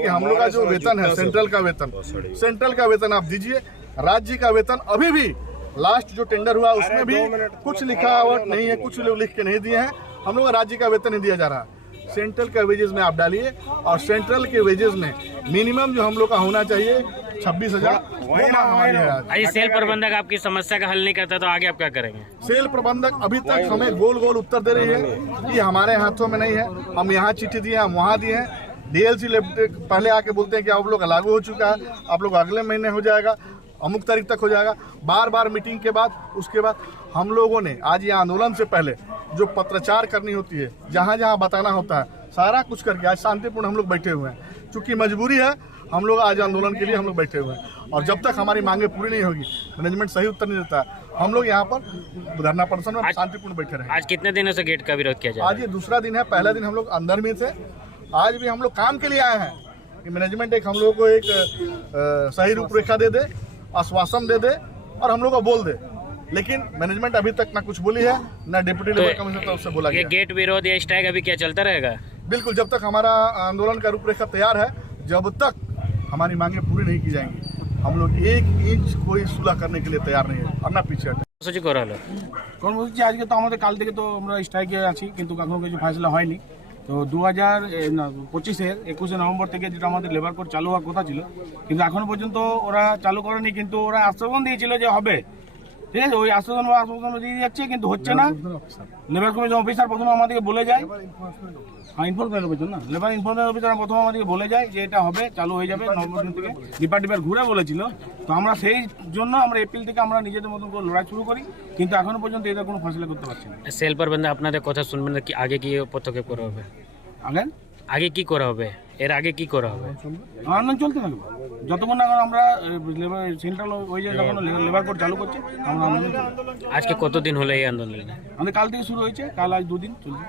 कि हम लोग का जो वेतन है सेंट्रल का वेतन आप दीजिए। राज्य का वेतन अभी भी लास्ट जो टेंडर हुआ उसमें भी कुछ लिखावट नहीं है, कुछ लोग लिख के नहीं दिए हैं। हम लोग राज्य का वेतन नहीं दिया जा रहा। सेंट्रल का वेजेस में आप डालिए और सेंट्रल के वेजेस में मिनिमम जो हम लोग का होना चाहिए 26,000। अरे सेल प्रबंधक आपकी समस्या का हल नहीं करता तो आगे आप क्या करेंगे? सेल प्रबंधक अभी तक हमें गोल गोल उत्तर दे रही है, ये हमारे हाथों में नहीं है। हम यहाँ चिट्ठी दिए, हम वहाँ दिए हैं। डीएलसी पहले आके बोलते हैं कि आप लोग लागू हो चुका है, आप लोग अगले महीने हो जाएगा, अमुक तारीख तक हो जाएगा। बार बार मीटिंग के बाद उसके बाद हम लोगों ने आज ये आंदोलन से पहले जो पत्रचार करनी होती है, जहाँ जहाँ बताना होता है, सारा कुछ करके आज शांतिपूर्ण हम लोग बैठे हुए हैं। चूँकि मजबूरी है, हम लोग आज आंदोलन के लिए हम लोग बैठे हुए हैं और जब तक हमारी मांगे पूरी नहीं होगी, मैनेजमेंट सही उत्तर नहीं देता, हम लोग यहाँ पर धरना प्रदर्शन में शांतिपूर्ण बैठे रहे। आज कितने दिनों से गेट का विरोध किया जा रहा है? आज ये दूसरा दिन है। पहला दिन हम लोग अंदर में थे, आज भी हम लोग काम के लिए आए हैं कि मैनेजमेंट एक हम लोग को एक सही रूपरेखा दे दे, आश्वासन दे दे और हम लोग को बोल दे। लेकिन मैनेजमेंट अभी तक ना कुछ बोली है, ना डिप्टी लेबर कमिश्नर तरफ से बोला गया। ये गेट विरोध या स्ट्राइक अभी क्या चलता रहेगा? बिल्कुल, जब तक हमारा आंदोलन का रूपरेखा तैयार है, जब तक हमारी मांगे पूरी नहीं की जाएंगी, हम लोग 1 इंच कोई सुलह करने के लिए तैयार नहीं है और ना पीछे हटे। কর্মসূচি আজকে তো আমাদের কাল থেকে তো আমরা স্ট্রাইকে আছি, কিন্তু এখনো কিছু ফয়সলা হয়নি। তো 2025-এর 21শে নভেম্বর থেকে যেটা আমাদের লেবার কোড চালু হওয়ার কথা ছিল, কিন্তু এখনো পর্যন্ত ওরা চালু করেনি। কিন্তু ওরা আশ্বাসন দিয়েছিল যে হবে, ঠিক আছে, ওই আশ্বাসন দিয়ে যাচ্ছে, কিন্তু হচ্ছে না। লেবার কমিশন অফিসার প্রথমে আমাদেরকে বলে যায়, ইনফরমেশন অফিসার না, লেবার ইনফরমেশন অফিসার প্রথমে আমাদেরকে বলে যায় যে এটা হবে, চালু হয়ে যাবে নভেম্বর দিন থেকে। ডিপার্টমেন্ট ঘুরে বলেছিল। তো আমরা সেই জন্য আমরা এপ্রিল থেকে আমরা নিজেদের মতন করে লড়াই শুরু করি, কিন্তু এখনো পর্যন্ত এটা কোনো ফয়সলা করতে পারছি না। সেল প্রবন্ধক আপনাদের কথা শুনবেন না, কি আগে কি পদক্ষেপ করা হবে? আগে কি করা হবে? এর আগে কি করা হবে? আন্দোলন চলতে থাকবে যতক্ষণ না আমরা সেন্ট্রাল ওই যে যখন লেবার কোড চালু করছে আমরা আন্দোলন। আজকে কতদিন হলো এই আন্দোলন? আমাদের কাল থেকে শুরু হয়েছে, কাল আজ 2 দিন চলছে।